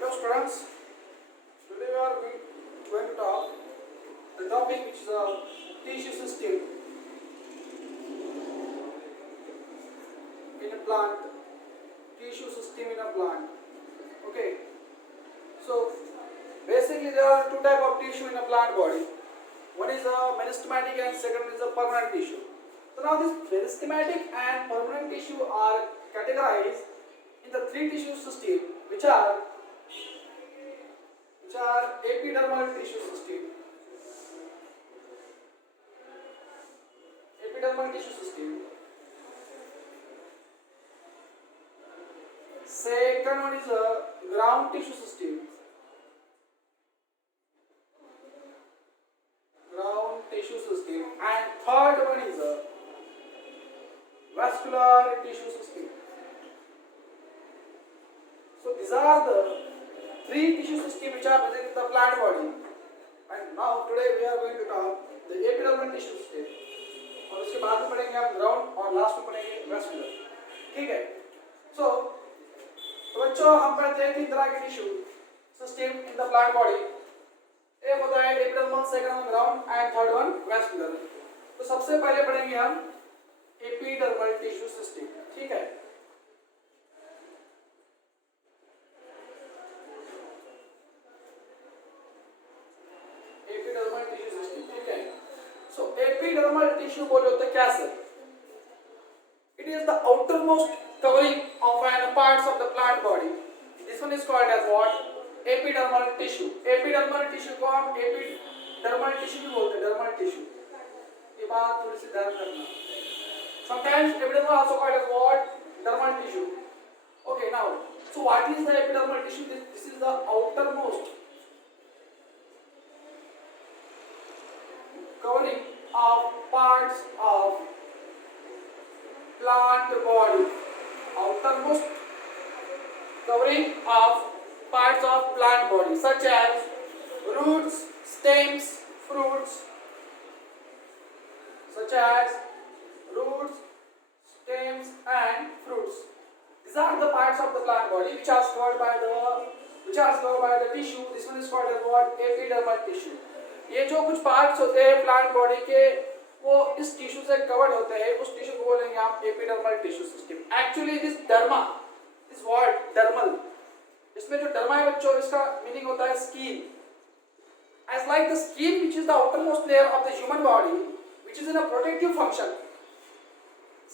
Hello students, today we are going to talk the topic which is a tissue system in a plant. Tissue system in a plant. Okay. So basically there are two types of tissue in a plant body. One is a meristematic and second is a permanent tissue. So now this meristematic and permanent tissue are categorized in the three tissue system which are epidermal tissue system. Epidermal tissue system. Second one is a ground tissue system. Ground tissue system. And third one is a vascular tissue system. So these are the three tissue systems which are present in the plant body. And now today we are going to talk the epidermal tissue system. और उसके बाद में पढ़ेंगे हम ground और last में पढ़ेंगे vascular. ठीक है. तो बच्चों हम पढ़ते हैं तीन तरह के tissue system in the plant body. एक होता है epidermal, second one ground and third one vascular. तो सबसे पहले पढ़ेंगे हम एपिडर्मल टिश्यू सिस्टम. ठीक है. Epidermal tissue system. ठीक है. सो एपिडर्मल टिश्यू बोले होते क्या sir? It is the outermost covering of an parts of the plant body. This one is called as what? Epidermal tissue. Epidermal tissue को हम epidermal tissue भी बोलते हैं. dermal tissue. ये बात थोड़ी सी ध्यान रखना. Sometimes epidermal also called as what? dermal tissue. Okay, now so what is the epidermal tissue? This is the outermost covering of parts of plant body. Outermost covering of parts of plant body such as roots, stems, fruits. Such as roots, stems and fruits. These are the parts of the plant body which are covered by the tissue. This one is called as what? Epidermal tissue. ये जो कुछ parts होते हैं plant body के वो इस tissue से covered होते हैं, उस टिश्यू को बोलेंगे हम epidermal tissue system. Actually this derma, this word dermal, इसमें जो डर्मा है बच्चों इसका मीनिंग होता है skin. As like the skin which is the outermost layer of the human body which is in a protective function.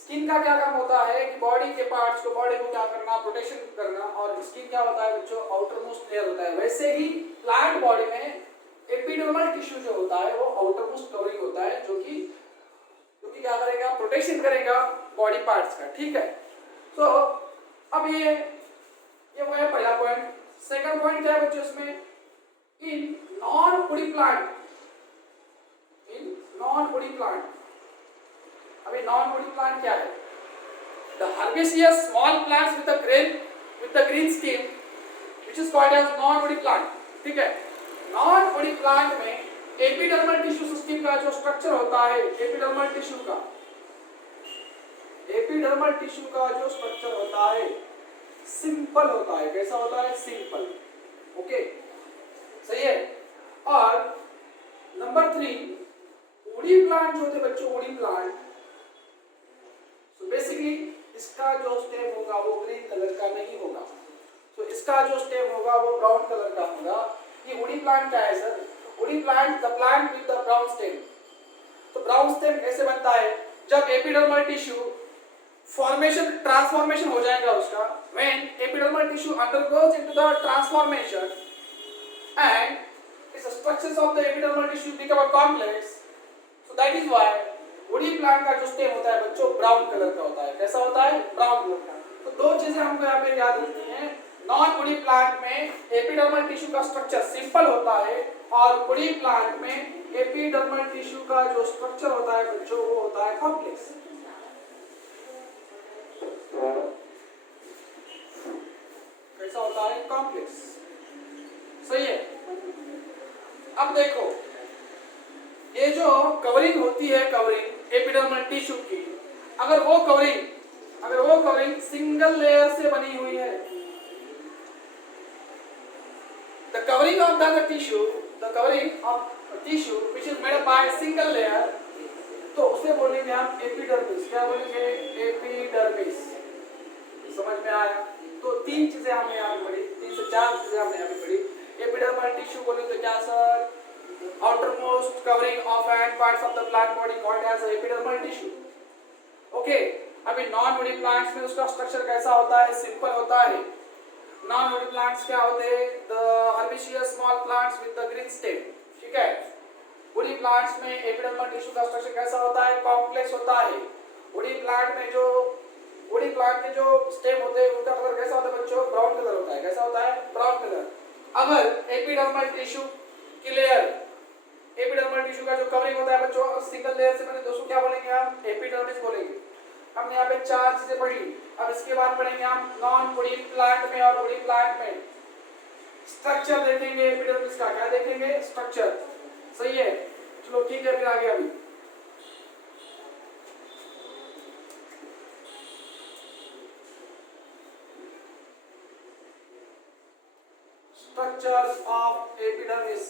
Skin का क्या काम होता है कि बॉडी के पार्ट्स को, बॉडी को क्या करना, प्रोटेक्शन करना. और स्किन क्या होता है बच्चों? आउटरमोस्ट लेयर होता है. वैसे ही प्लांट बॉडी में एपिडर्मल टिश्यू जो होता है वो आउटरमोस्ट कवरिंग होता है जो कि क्या करेगा? प्रोटेक्शन करेगा बॉडी पार्ट्स का. ठीक है. तो अब ये वो है पहला पॉइंट. सेकंड पॉइंट क्या है बच्चों इसमें? इन नॉन वुडी प्लांट, अभी नॉन वुडी प्लांट क्या है? The herbaceous small plants with the green skin which is called as non woody plant. ठीक है. नॉन वुडी प्लांट में एपिडर्मल टिश्यू सिस्टम का जो स्ट्रक्चर होता है, एपिडर्मल टिश्यू का जो स्ट्रक्चर होता है सिंपल होता है. कैसा होता है? सिंपल. ओके, सही है. और नंबर 3, वुडी प्लांट जो होते बच्चों, वुडी प्लांट, सो बेसिकली इसका जो स्टेम होगा वो ग्रीन कलर का नहीं होगा. तो इसका जो स्टेम होगा वो ब्राउन कलर का होगा. ये वुडी प्लांट क्या है sir? Woody plant, the plant with the brown stem. तो ब्राउन स्टेम कैसे बनता है? जब एपिडर्मल टिश्यू ट्रांसफॉर्मेशन हो जाएगा उसका, when epidermal tissue undergoes into the transformation and its structures of the epidermal tissue become a complex, so that is why woody plant का जो स्टेम होता है बच्चों ब्राउन कलर का होता है. कैसा होता है? ब्राउन कलर का. तो दो चीजें हमको यहाँ पे याद रखनी है. नॉन वुडी प्लांट में एपिडर्मल टिश्यू का स्ट्रक्चर सिंपल होता है और वुडी प्लांट में एपिडर्मल टिश्यू का जो स्ट्रक्चर होता है बच्चों वो होता है कॉम्प्लेक्स. कैसा होता है? कॉम्प्लेक्स. सही है. अब देखो ये जो कवरिंग होती है, कवरिंग एपिडर्मल टिश्यू की, अगर वो कवरिंग सिंगल लेयर से बनी हुई है, covering of the tissue, the covering of tissue which is made up by a single layer, तो उसे बोलेंगे हम एपिडर्मिस। क्या बोलेंगे? एपिडर्मिस। समझ में आया? तो तीन चीजें हमने यहाँ पे पढ़ी, 3 से 4 चीजें हमने यहाँ पे पढ़ी। एपिडर्मल टिश्यू बोले तो क्या sir? outermost covering of and parts of the plant body called as epidermal tissue. Okay, अभी नॉन वुडी प्लांट्स में उसका स्ट्रक्चर कैसा होता है? सिंपल होता है। नॉन वुडी प्लांट्स क्या होते हैं? The herbaceous small plants with the green stem, ठीक है। वुडी प्लांट्स में एपिडर्मल टिश्यू का स्ट्रक्चर कैसा होता है? कॉम्प्लेक्स होता है। वुडी प्लांट के जो स्टेम होते हैं उनका कलर कैसा होता है बच्चों? ब्राउन कलर होता है। कैसा होता है? Brown colour. अगर एपिडर्मल टिश्यू की लेयर, एपिडर्मल टिश्यू का जो कवरिंग होता है बच्चों, सिंगल लेयर से बने, दोस्तों क्या बोलेंगे हम? एपिडर्मिस बोलेंगे। हमने यहाँ पे 4 चीजें पढ़ी। अब इसके बाद पढ़ेंगे हम नॉन वुडी प्लांट में और वुडी प्लांट में स्ट्रक्चर देखेंगे एपिडर्मिस का। क्या देखेंगे? स्ट्रक्चर। सही है, चलो ठीक है, फिर आगे अभी स्ट्रक्चर्स ऑफ एपिडर्मिस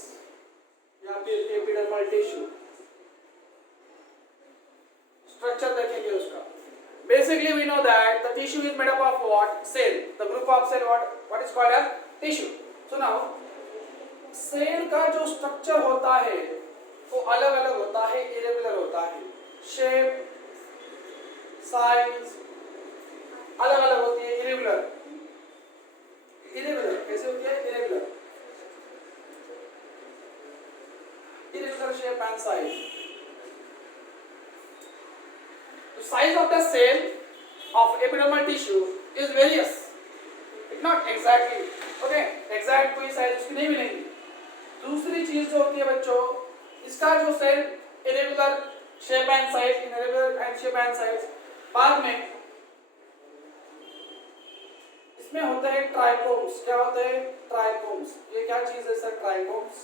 या फिर एपिडर्मल टिश्यू। स्ट्रक्चर देखेंगे उसका। Basically we know that the tissue is made up of what? Cell. The group of cell what is called as tissue. So now cell का जो स्ट्रक्चर होता है वो अलग अलग होता है, इरेगुलर होता है। शेप, साइज अलग अलग होती है। इरेगुलर कैसे होती है? Irregular shape and size. The size of the cell of epidermal tissue is various. It's not exactly, okay? Exact कोई साइज उसकी नहीं मिलेगी। दूसरी चीज जो होती है बच्चों, इसका जो cell irregular shape and size, irregular and shape and size, बाद में इसमें होते हैं ट्राइकोम्स। क्या होते हैं? ट्राइकोम्स। ये क्या चीज है सर? ट्राइकोम्स।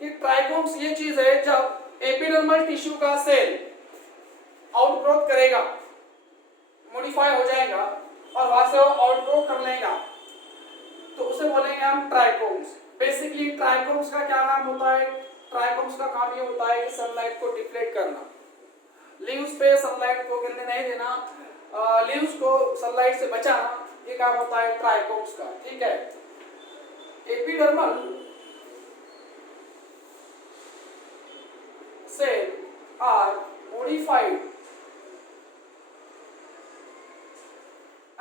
ये ट्राइकोम्स ये चीज है जब एपिडर्मल टिश्यू का सेल आउटग्रोथ करेगा, मॉडिफाई हो जाएगा और वहां से वो आउटग्रो कर लेगा, तो उसे बोलेंगे हम ट्राइकोम्स। बेसिकली ट्राइकोम्स का क्या काम होता है? ट्राइकोम्स का काम ये होता है कि सनलाइट को डिफ्लेक्ट करना, लीव्स पे सनलाइट को गिरने नहीं देना, लीव्स को सनलाइट से बचाना, ये काम होता है ट्राइकोम्स का। ठीक है। Epidermal cells are modified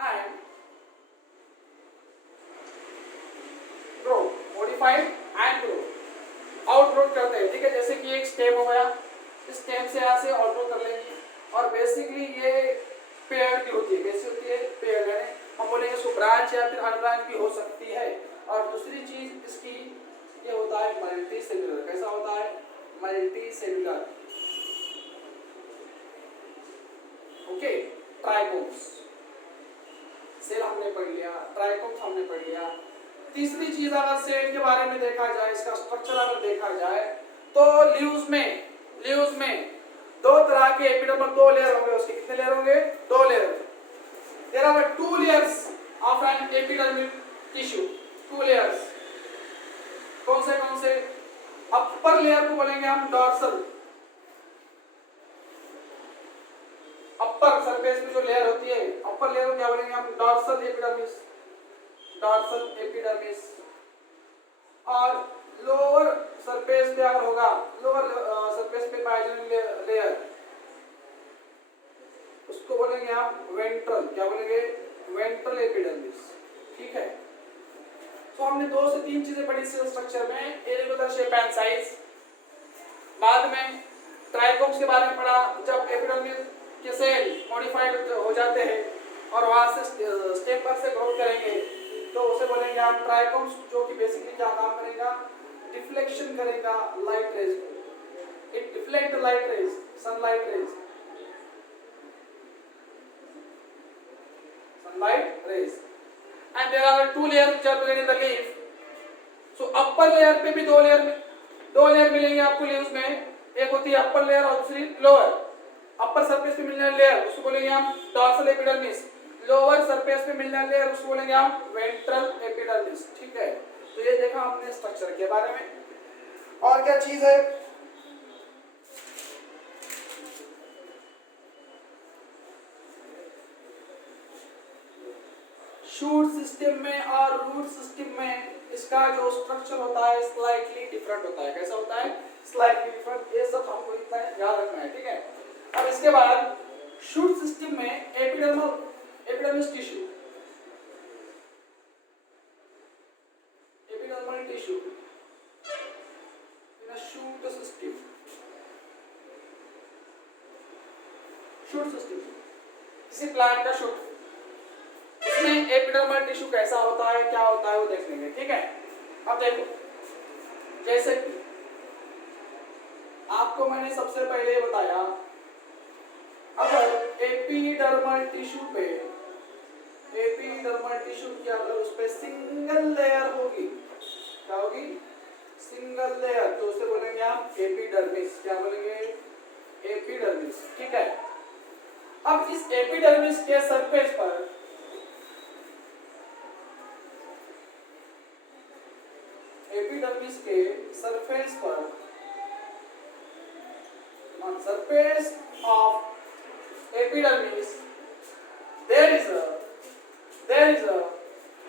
and grow, modified and grow, outgrowth करते हैं। ठीक है, जैसे कि एक स्टेम हो गया, इस स्टेम से यहाँ से आउटग्रो कर लेंगे और बेसिकली ये पेयर की होती है। कैसी होती है? पेयर, यानी हम बोलेंगे इसको ब्रांच या फिर अनब्रांच भी हो सकती है। और दूसरी चीज इसकी ये होता है मल्टी सेलुलर। कैसा होता है? Multi cellular. Okay, trichomes cell हमने पढ़ लिया, ट्राइकोम्स हमने पढ़ लिया। तीसरी चीज अगर सेल के बारे में देखा जाए, इसका स्ट्रक्चर अगर देखा जाए, तो लीव्स में दो तरह के एपिडर्मल, 2 लेयर होंगे। उसके कितने लेयर होंगे? 2 layer. There are 2 layers of an epidermal tissue. 2 layers कौन से? अपर लेयर को बोलेंगे हम डॉर्सल। अपर सरफेस में जो लेयर होती है, अपर लेयर को क्या बोलेंगे हम? Dorsal epidermis. Dorsal epidermis. और लोअर सरफेस पे अगर होगा, लोअर सरफेस पे पाया जाने लेयर, उसको बोलेंगे हम वेंट्रल। क्या बोलेंगे? Ventral epidermis. ठीक है। तो हमने 2 से 3 चीजें पढ़ी सेल स्ट्रक्चर में, इरेगुलर शेप एंड साइज। बाद में ट्राइकोम्स के बारे में पढ़ा, जब एपिडर्मिस के सेल मॉडिफाइड हो जाते हैं और वहां से स्टेम पर से ग्रोथ करेंगे, तो उसे बोलेंगे हम ट्राइकोम्स, जो कि बेसिकली क्या काम करेगा? डिफ्लेक्शन करेगा लाइट रेज को। It deflect light rays, sunlight rays, sunlight rays, and there are 2 layers which are present in the leaf. So upper layer पे भी 2 लेयर मिलेंगे आपको लीव्स में। एक होती है अपर लेयर और दूसरी लोअर। अपर सरफेस पे मिलने वाली लेयर उसको बोलेंगे हम डॉर्सल एपिडर्मिस। लोअर सरफेस पे मिलने वाले लेयर उसको बोलेंगे हम वेंट्रल एपिडर्मिस, ठीक है। तो ये देखा हमने स्ट्रक्चर के बारे में। और क्या चीज है, शूट सिस्टम में और रूट सिस्टम में इसका जो स्ट्रक्चर होता है स्लाइटली डिफरेंट होता है। कैसा होता है? Slightly different. ये सब हमको इतना याद रखना है, ठीक है। अब इसके बाद शूट सिस्टम में epidermis tissue, epidermal tissue in a shoot system, shoot system किसी प्लांट का शूट, इसमें एपिडर्मल टिश्यू कैसा होता है, क्या होता है वो देख लेंगे, ठीक है। अब देखो, जैसे आपको मैंने सबसे पहले बताया, अगर एपिडर्मल टिश्यू पे, एपिडर्मल टिश्यू की अगर उस पे सिंगल लेयर होगी, क्या होगी? सिंगल लेयर, तो उसे बोलेंगे हम एपिडर्मिस। क्या बोलेंगे? एपिडर्मिस, ठीक है। अब इस एपिडर्मिस के सरफेस पर एपिडर्मिस के सरफेस पर, on surface of epidermis there is a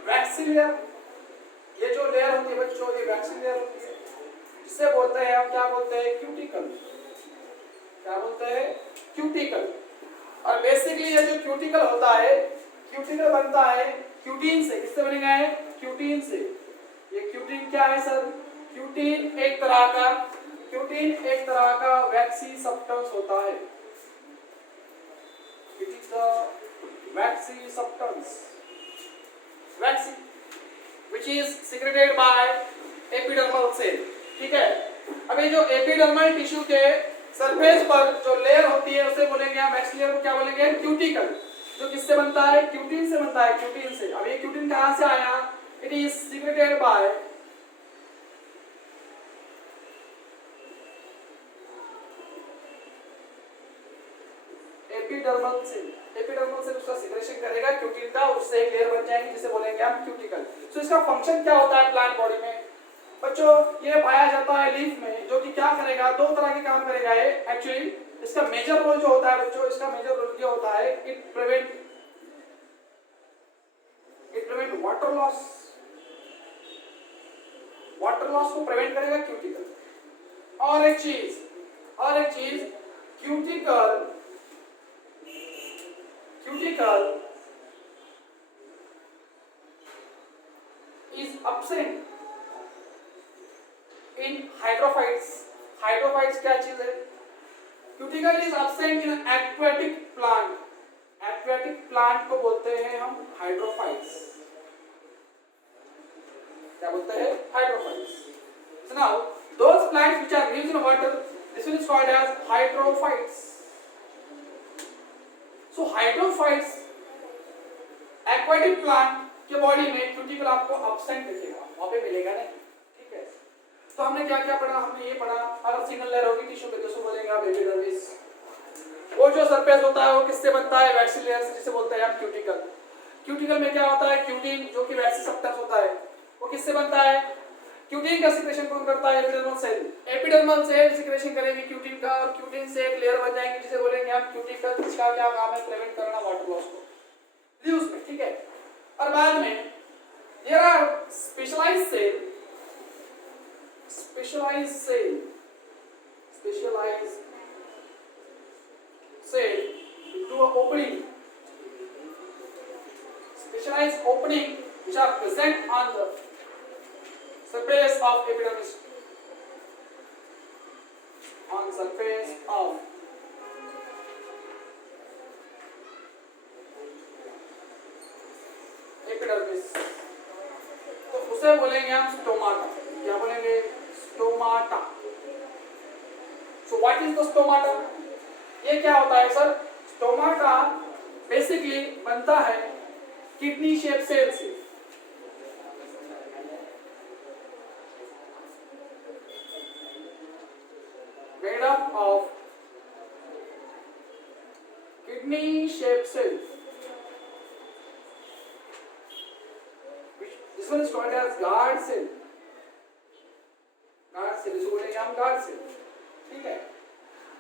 waxy layer। ये जो लेयर होती है बच्चों, ये वैक्सी लेयर होती है, जिसे बोलते हैं हम, क्या बोलते हैं? क्यूटिकल। क्या बोलते हैं? क्यूटिकल। और बेसिकली ये जो क्यूटिकल होता है, क्यूटिकल बनता है क्यूटीन से। किससे बनेगा है? क्यूटीन से। ये क्यूटीन क्या है सर? क्यूटीन एक तरह का वैक्सी सब्सटेंस होता है। It is the vaccine substance, vaccine which is secreted by epidermal cell, ठीक है। अब ये जो एपिडर्मल टिश्यू के सरफेस पर जो लेयर होती है उसे बोलेंगे हम, वैक्सी लेयर को क्या बोलेंगे? क्यूटिकल। जो किससे बनता है? क्यूटीन से बनता है, क्यूटीन से। अब ये क्यूटीन कहां से आया? It is secreted by epidermal cell. Epidermal cell उसका सिक्रेशन करेगा क्यूटिन का, उससे एक लेयर बन जाएगी जिसे बोलेंगे हम क्यूटिकल। सो इसका फंक्शन क्या होता है प्लांट बॉडी में? बच्चों ये पाया जाता है लीफ में, जो कि क्या करेगा? दो तरह के काम करेगा ये एक्चुअली। इसका मेजर रोल जो होता है बच्चों, इसका मेजर रोल क्या होता है? It prevent water loss. Water loss को प्रिवेंट करेगा क्यूटिकल। और एक चीज cuticle is absent in hydrophytes। Hydrophytes क्या चीज है? Cuticle is absent in aquatic plant। aquatic plant को बोलते हैं हम हाइड्रोफाइट्स। क्या बोलते हैं? Hydrophytes. So now those plants which are lives in water, this one is called as hydrophytes। So hydrophytes aquatic plant के बॉडी में क्यूटिकल आपको एब्सेंट दिखेगा, वहां पे मिलेगा नहीं, ठीक है। तो हमने क्या क्या पढ़ा? हमने ये पढ़ा, अगर सिंगल लेयर होगी टिश्यू पे तो उसको बोलेंगे आप एपिडर्मिस। वो जो सरफेस होता है वो किससे बनता है? वैक्सी लेयर से, जिसे बोलते हैं हम क्यूटिकल। क्यूटिकल में क्या होता है? क्यूटीन, जो कि वैक्सी सब्सटेंस होता है, वो किससे बनता है? क्यूटीन का सिक्रेशन कौन करता है? Epidermal cell. Epidermal cell secretion करेगी क्यूटीन का, और क्यूटीन से एक लेयर बन जाएगी जिसे बोलेंगे हम क्यूटिकल, जिसका क्या काम है? प्रिवेंट करना वाटर लॉस को लीव्स में, ठीक है। और बाद में there are specialized cell to a specialized opening which are present on the surface of epidermis, on surface of epidermis. तो उसे बोलेंगे हम स्टोमाटा। क्या बोलेंगे? Stomata. So what is the stomata? ये क्या होता है सर? स्टोमाटा बेसिकली बनता है किडनी शेप सेल से। Made up of kidney shape cells. This one is called as guard cell, guard cell इसको बोलेंगे हम गार्ड सेल, ठीक है।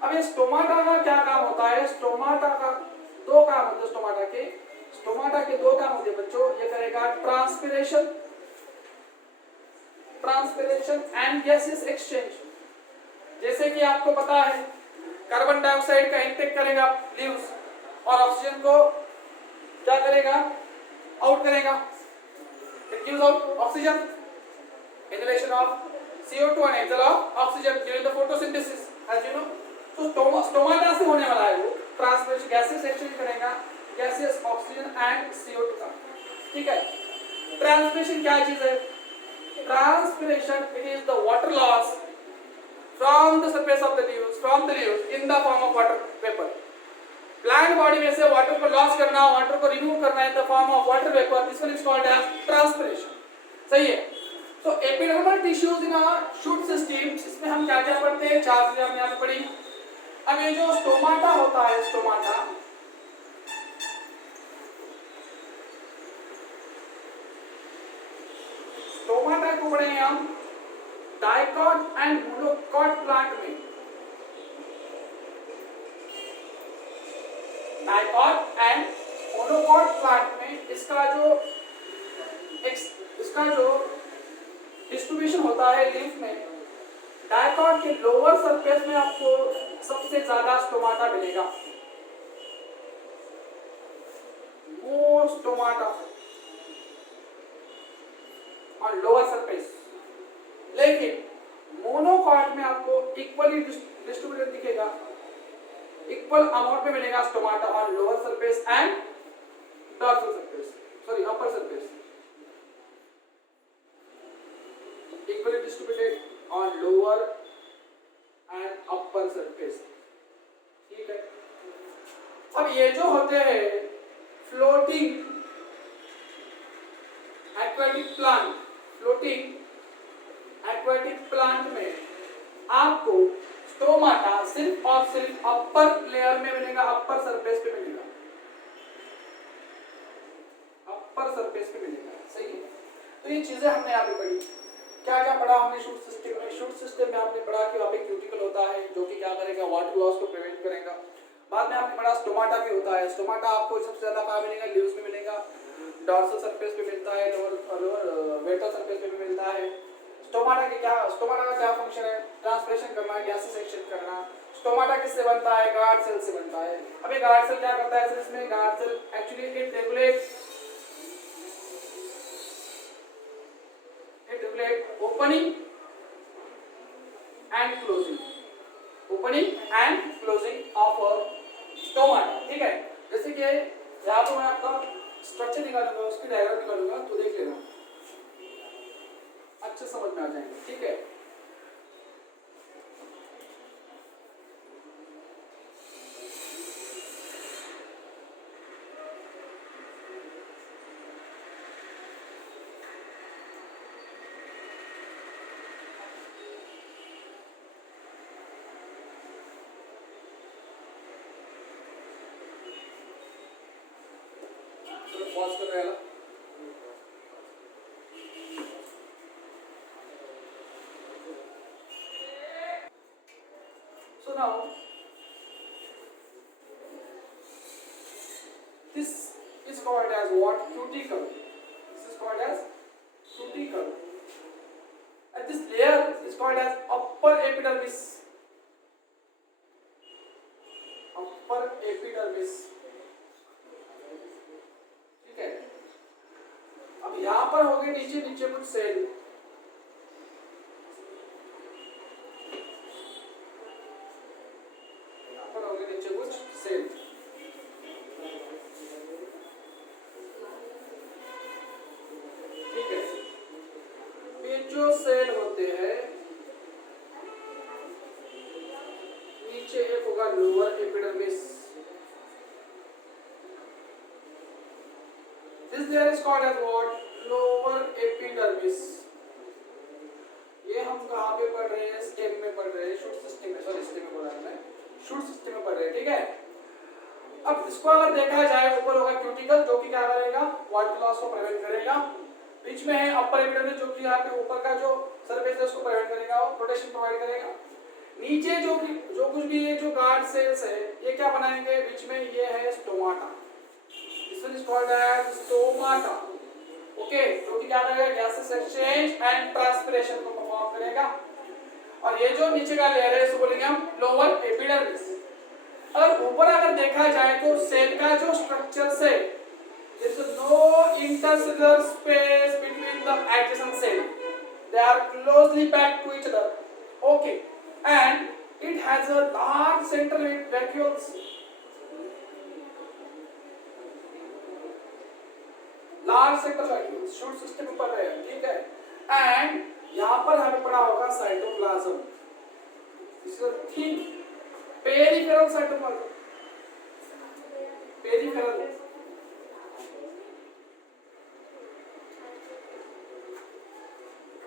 अब ये स्टोमाटा का क्या काम होता है? स्टोमाटा का दो काम होते हैं, स्टोमाटा के दो काम होते हैं बच्चों। ये करेगा transpiration, transpiration and gases exchange. जैसे कि आपको पता है कार्बन डाइऑक्साइड का इनटेक करेगा लीव्स और ऑक्सीजन को क्या करेगा? आउट करेगा। It gives out oxygen, inhalation of CO2 and exhale of oxygen during the photosynthesis, as you know. तो स्टोमाटा से होने वाला है वो ट्रांसपिरेशन, गैसेस एक्सचेंज करेगा, गैसेस ऑक्सीजन एंड CO2 का, ठीक है। ट्रांसपिरेशन क्या चीज है? Transpiration it is the water loss from the surface of the leaves in the form of water vapor. Plant body में से water को लॉस करना, water को रिमूव करना in the form of water vapor, this one is called as transpiration. सही है। तो epidermal tissues इन shoot system, इसमें हम क्या क्या पढ़ते हैं? चार चीजें हमने यहाँ पे पढ़ी। अब ये जो स्टोमाटा होता है, स्टोमाटा को पढ़ेंगे हम डाइकॉट एंड मोनोकॉट प्लांट में। डाइकॉट एंड मोनोकॉट प्लांट में इसका जो डिस्ट्रीब्यूशन होता है लीफ में, डाइकॉट के लोअर सरफेस में आपको सबसे ज्यादा स्टोमाटा मिलेगा, मोर स्टोमाटा और लोअर सरफेस। लेकिन मोनोकॉट में आपको इक्वली डिस्ट्रीब्यूटेड दिखेगा, इक्वल अमाउंट में मिलेगा stomata on lower surface and dorsal surface, sorry upper surface, equally distributed on lower and upper surface, ठीक है। अब ये जो होते हैं floating aquatic plant, floating aquatic plant में आपको स्टोमाटा सिर्फ और सिर्फ अपर लेयर में मिलेगा, अपर सरफेस पे मिलेगा, अपर सरफेस पे मिलेगा, सही है। तो ये चीजें हमने यहाँ पे पढ़ी। क्या क्या पढ़ा हमने शूट सिस्टम में? शूट सिस्टम में हमने पढ़ा कि वहाँ पे क्यूटिकल होता है जो कि क्या करेगा? वाटर लॉस को प्रिवेंट करेगा। बाद में आपने पढ़ा स्टोमाटा भी होता है। स्टोमाटा आपको सबसे ज्यादा कहाँ मिलेगा? लीव्स में मिलेगा, डॉर्सल सरफेस पे मिलता है, लोअर वेंट्रल सरफेस पे भी मिलता है। स्टोमाटा का क्या फंक्शन है? ट्रांसपिरेशन करना, गैसेस एक्सचेंज करना। स्टोमाटा किससे बनता है? गार्ड सेल से बनता है। अब ये गार्ड सेल क्या करता है? इसमें guard cell actually it regulate opening and closing of a stomata, ठीक है। जैसे कि यहाँ पे मैं आपका स्ट्रक्चर निकालूंगा, उसकी डायग्राम निकालूंगा, तो देख लेना, अच्छे समझ में आ जाएंगे, ठीक है। पॉज कर रहे हैं। So now this is called as what? Cuticle. This is called as cuticle. And this layer is called as upper epidermis. Upper epidermis. अब यहां पर हो गए नीचे कुछ सेल, यहां पर हो गए नीचे कुछ सेल, ठीक है। ये जो सेल होते हैं नीचे एक होगा lower epidermis, this layer is called as what? Lower epidermis. ये हम कहाँ पे पढ़ रहे हैं? स्टेम में पढ़ रहे हैं, शूट सिस्टम में, सॉरी स्टेम में बोला मैंने, शूट सिस्टम में पढ़ रहे हैं, ठीक है। अब इसको अगर देखा जाए, ऊपर होगा क्यूटिकल जो कि क्या करेगा? वाटर लॉस को प्रिवेंट करेगा। बीच में है अपर एपिडर्मिस जो कि यहाँ पे ऊपर का जो सरफेस है उसको प्रोवाइड करेगा, वो प्रोटेक्शन प्रोवाइड करेगा। नीचे जो कुछ भी ये जो गार्ड सेल्स है ये क्या बनाएंगे, बीच में ये है stomata, this one is called as stomata. Okay, जो कि क्या करेगा, गैसेस एक्सचेंज एंड ट्रांसपिरेशन को परफॉर्म करेगा। और ये जो नीचे का लेयर है इसको बोलेंगे हम लोअर एपिडर्मिस। अगर ऊपर अगर देखा जाए तो सेल का जो स्ट्रक्चर से there is no intercellular space between the adjacent cell, they are closely packed to each other. Okay, and it has a large central vacuoles, large central vacuoles shoot system ऊपर है, ठीक है। And यहाँ पर हमें पढ़ा होगा साइटोप्लाज्म, इसका thick peripheral cytoplasm, peripheral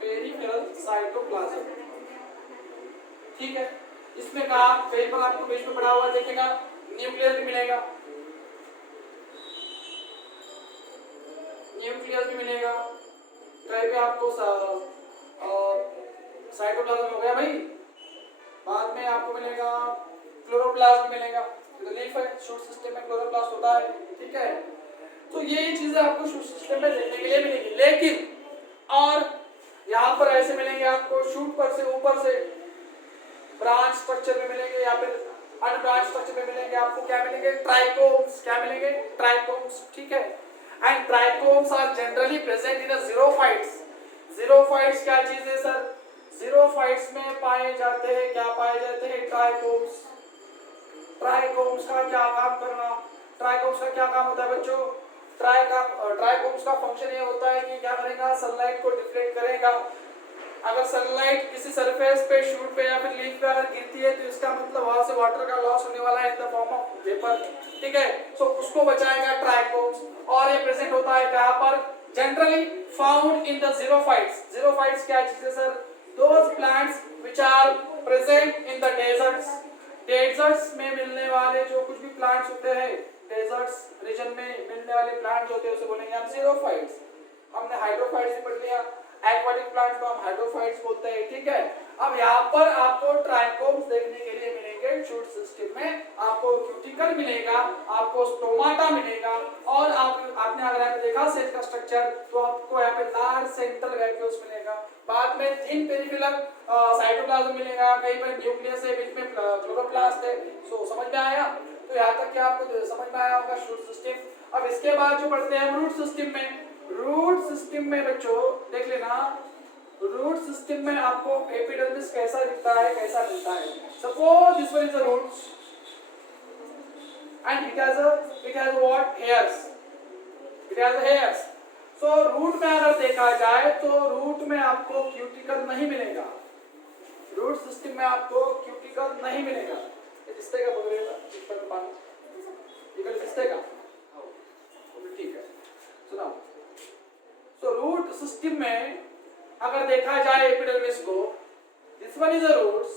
peripheral cytoplasm, ठीक है। इसमें कहा कहीं पर आपको बीच में पढ़ा हुआ देखेगा, न्यूक्लियस भी मिलेगा, न्यूक्लियस भी मिलेगा, कहीं पे आपको साइटोप्लाज्म हो गया भाई, बाद में आपको मिलेगा क्लोरोप्लास्ट मिलेगा, तो लीफ है, शूट सिस्टम में क्लोरोप्लास्ट होता है, ठीक है। तो ये चीजें आपको शूट सिस्टम में देखने के लिए मिलेगी। लेकिन और यहाँ पर ऐसे मिलेंगे आपको शूट पर से ऊपर से ब्रांच स्ट्रक्चर में मिलेंगे, या फिर अनब्रांच स्ट्रक्चर में मिलेंगे, आपको क्या मिलेंगे, ट्राइकोम्स, क्या मिलेंगे, ट्राइकोम्स, ठीक है। And trichomes are generally present in xerophytes. Xerophytes क्या चीज है सर, ज़ीरोफाइट्स में पाए जाते हैं, क्या पाए जाते हैं, ट्राइकोम्स। ट्राइकोम्स का क्या काम करना, ट्राइकोम्स का क्या काम होता है बच्चों, ट्राइकोम्स का फंक्शन ये होता है कि क्या करेगा, सनलाइट को डिफ्लेक्ट करेगा। अगर सनलाइट किसी सरफेस पे, शूट पे या फिर लीफ पे अगर गिरती है तो इसका मतलब वहां से वाटर का लॉस होने वाला है in the form of vapour, ठीक है। सो उसको बचाएगा ट्राइकोम्स। और ये प्रेजेंट होता है कहां पर, generally found in the xerophytes. Xerophytes क्या चीज है sir, those plants which are present in the deserts. Deserts में मिलने वाले जो कुछ भी प्लांट्स होते हैं, डेजर्ट्स रीजन में मिलने वाले प्लांट्स होते हैं उसे बोलेंगे हम ज़ीरोफाइट्स। हमने हाइड्रोफाइट्स भी पढ़ लिया, एक्वाटिक प्लांट्स को हम हाइड्रोफाइट्स बोलते हैं, ठीक है। अब यहाँ पर आपको ट्राइकोम्स देखने के लिए मिलेंगे शूट सिस्टम में, आपको क्यूटिकल मिलेगा, आपको स्टोमाटा मिलेगा, और आपने अगर यहाँ पे देखा सेल का स्ट्रक्चर तो आपको यहाँ पे लार्ज सेंट्रल वैक्यूल्स मिलेगा, बाद में थिन पेरिफेरल साइटोप्लाज्म मिलेगा, कहीं पर न्यूक्लियस है, बीच में क्लोरोप्लास्ट है। सो समझ में आया, तो यहाँ तक क्या आपको समझ में आया होगा शूट सिस्टम। अब इसके बाद जो पढ़ते हैं रूट सिस्टम में, रूट सिस्टम में बच्चों देख लेना, रूट सिस्टम में आपको एपिडर्मिस कैसा दिखता है, कैसा मिलता है। Suppose this one is the roots and it has what, hairs, it has hairs. So root में अगर देखा जाए तो रूट में आपको क्यूटिकल नहीं मिलेगा, रूट सिस्टम में आपको क्यूटिकल नहीं मिलेगा। किसते का बोल रहे हो, इस पर पानी इधर किसते का, ठीक है सुनाओ। तो रूट सिस्टम में अगर देखा जाए एपिडर्मिस को, this one is the roots,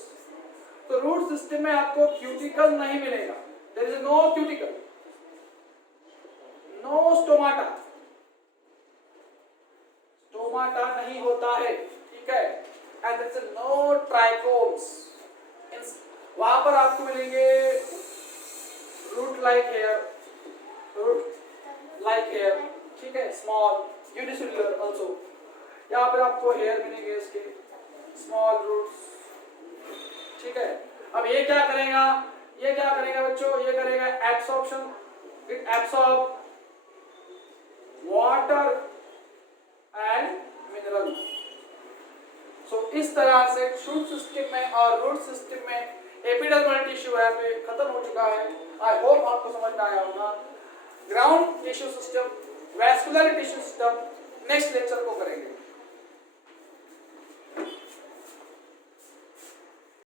तो रूट सिस्टम में आपको क्यूटिकल नहीं मिलेगा, there is no cuticle, no stomata, stomata नहीं होता है, ठीक है। And there is no trichomes, वहां पर आपको मिलेंगे root like hair, root like hair, ठीक है, स्मॉल यूनिसेल्युलर आल्सो, यहाँ पर आपको हेयर मिलेंगे इसके, स्मॉल रूट्स, ठीक है। अब ये क्या करेगा, ये क्या करेगा बच्चों, ये करेगा absorption, it absorb water and mineral. So इस तरह से शूट सिस्टम में और रूट सिस्टम में एपिडर्मल टिश्यू यहाँ पे खत्म हो चुका है। आई होप आपको समझ में आया होगा। Ground tissue system, vascular tissue system next lecture को करेंगे।